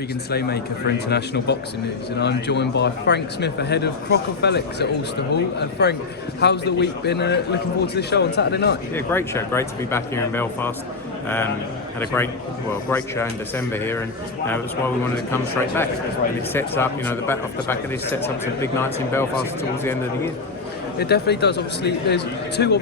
intriguing Slaymaker for International Boxing News, and I'm joined by Frank Smith ahead of Crocker Felix at Ulster Hall. Frank, how's the week been? Looking forward to the show on Saturday night. Yeah, great show. Great to be back here in Belfast. Had a great show in December here, and that's why we wanted to come straight back. And it sets up, off the back of this, sets up some big nights in Belfast towards the end of the year. It definitely does. Obviously, there's two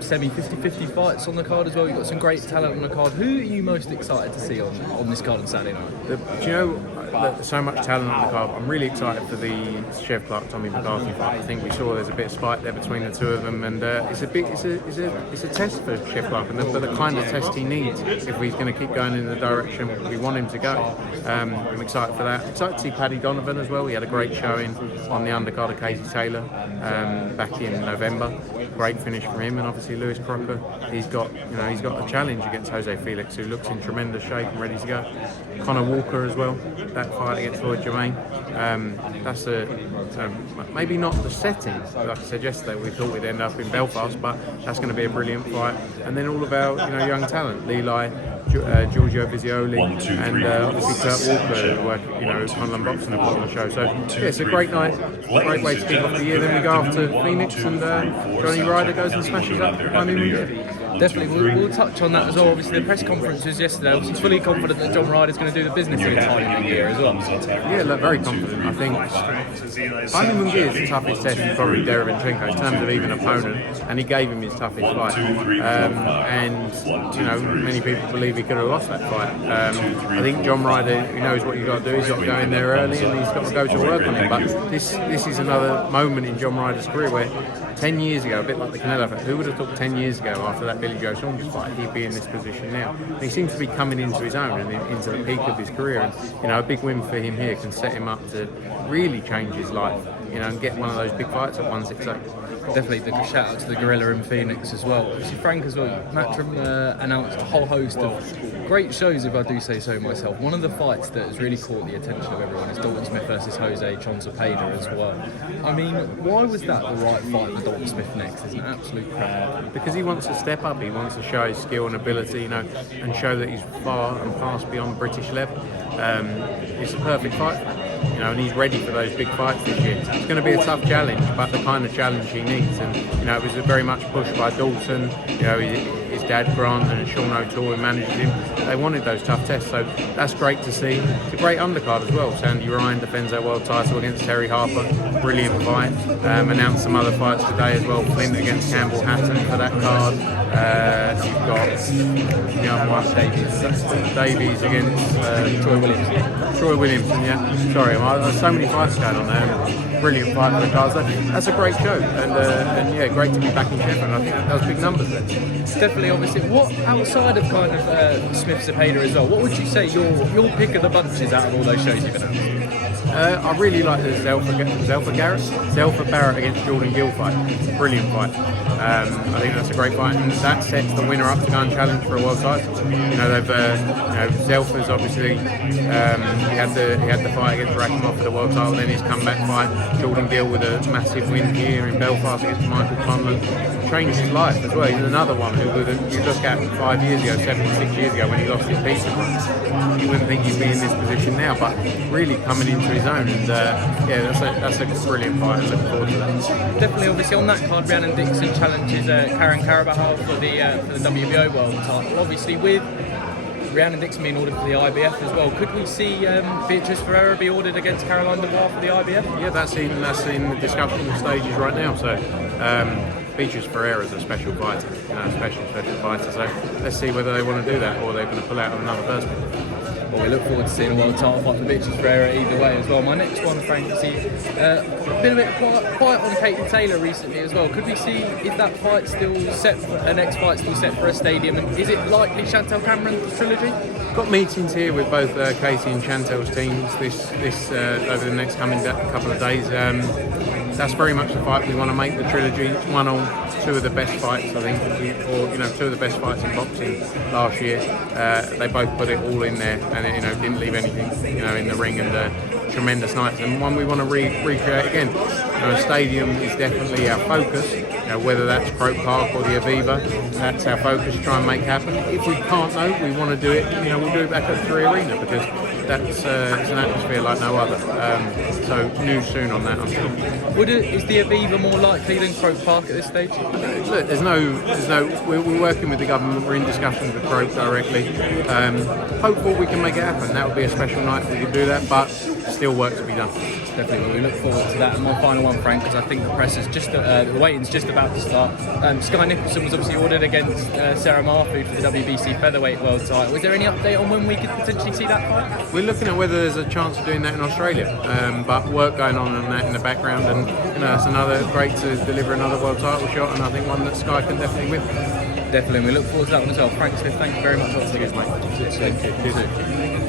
semi 50-50 fights on the card as well. You've got some great talent on the card. Who are you most excited to see on this card on Saturday night? There's so much talent on the card. I'm really excited for the Chev Clark Tommy McCarthy fight. I think we saw there's a bit of spite there between the two of them, and it's a test for Chev Clark, and the kind of test he needs if he's going to keep going in the direction we want him to go. I'm excited for that. Excited to see Paddy Donovan as well. He had a great showing on the undercard of Casey Taylor back in November. Great finish from him, and obviously Lewis Crocker. He's got a challenge against Jose Felix, who looks in tremendous shape and ready to go. Conor Walker as well. That fight against Lloyd Jermaine. That's maybe not the setting, like I said yesterday. We thought we'd end up in Belfast, but that's going to be a brilliant fight. And then all of our young talent, Leli, Giorgio Vizioli, and obviously Kurt Walker, who work Conlon Boxing have put on the show. So yeah, it's a great night, great way to kick off the year. Then we go off to Phoenix, and Johnny Ryder goes and smashes up Jaime Munguia. Definitely, we'll touch on that as well. Obviously, the press conference was yesterday. Obviously, fully confident that John Ryder's going to do the business here in the year as well. Yeah, look, very confident. I think Jaime Munguia is the toughest test in probably Derevinchenko in terms of even opponent, and he gave him his toughest fight. And many people believe he could have lost that fight. I think John Ryder, he knows what he's got to do. He's got to go in there early, and he's got to go to work on it. But this is another moment in John Ryder's career where 10 years ago, a bit like the Canelo fight, who would have thought 10 years ago after that Billy Joe Saunders fight he'd be in this position now? And he seems to be coming into his own and into the peak of his career, and a big win for him here can set him up to really change his life, and get one of those big fights at 168. Definitely, the shout out to the Gorilla in Phoenix as well. Obviously, Frank as well. Matchroom announced a whole host of great shows, if I do say so myself. One of the fights that has really caught the attention of everyone is Dalton Smith versus Jose Zepeda as well. I mean, why was that the right fight for Dalton Smith next? It's an absolute crap. Because he wants to step up. He wants to show his skill and ability, and show that he's far and past beyond British level. It's a perfect fight. And he's ready for those big fights this year. It's going to be a tough challenge, but the kind of challenge he needs. And it was very much pushed by Dalton. His dad Grant and Sean O'Toole, who managed him. They wanted those tough tests, so that's great to see. It's a great undercard as well. Sandy Ryan defends their world title against Terry Harper. Brilliant fight. Announced some other fights today as well. Flint against Campbell Hatton for that card. You've got the other one, Davies against Troy Williamson. Yeah, sorry, there's so many fights going on there. Brilliant fight for the cards. That's a great show, and yeah, great to be back in Sheffield. I think that was big numbers there. Definitely, obviously. What outside of kind of Smith Zepeda as well? What would you say your pick of the bunches out of all those shows you've been at? I really like the Zelfa Barrett against Jordan Gill fight. Brilliant fight. I think that's a great fight, and that sets the winner up to go and challenge for a world title. Zelfa's obviously he had the fight against Rakimov for the world title, then his comeback fight. Jordan Gill with a massive win here in Belfast against Michael Conlon. Changed his life as well. He's another one who you look at 5 years ago, 6 years ago when he lost his pizza. You wouldn't think he'd be in this position now, but really coming into his own, and that's a brilliant fight. I look forward to that. Definitely, obviously on that card, Rhiannon Dixon challenges Karen Carabajal for the WBO world title. Obviously with Rhiannon Dixon being ordered for the IBF as well, could we see Beatriz Ferreira be ordered against Caroline Dubois for the IBF? Yeah, that's in the discussion stages right now. So. Beatriz Ferreira is a special fighter, special fighter. So let's see whether they want to do that or they're going to pull out another person. Well, we look forward to seeing a world title fight for Beatriz Ferreira either way as well. My next one, Frank, is been a bit quiet on Katie Taylor recently as well. Could we see if that fight still set, her next fight still set for a stadium? And is it likely Chantel Cameron's trilogy? Got meetings here with both Katie and Chantel's teams this over the next couple of days. That's very much the fight we want to make, the trilogy. One or two of the best fights, I think, two of the best fights in boxing last year. They both put it all in there, and didn't leave anything, in the ring, and tremendous nights. And one we want to recreate again. A stadium is definitely our focus. whether that's Croke Park or the Aviva, that's our focus, try and make happen. If we can't though, we want to do it, we'll do it back at 3 Arena, because that's it's an atmosphere like no other. So news soon on that, I'm sure. Is the Aviva more likely than Croke Park at this stage? Look, we're working with the government, we're in discussions with Croke directly. Hopeful we can make it happen. That would be a special night if we could do that, but still work to be done. Definitely, well, we look forward to that. And one final one, Frank, because I think the press is the waiting's just about to start. Skye Nicolson was obviously ordered against Sarah Mahfoud for the WBC featherweight world title. Was there any update on when we could potentially see that fight? We're looking at whether there's a chance of doing that in Australia, but work going on that in the background, and it's another great to deliver another world title shot, and I think one that Skye can definitely win. Definitely, and we look forward to that one as well. Frank Smith, thank you very much once again, mate. Thank you.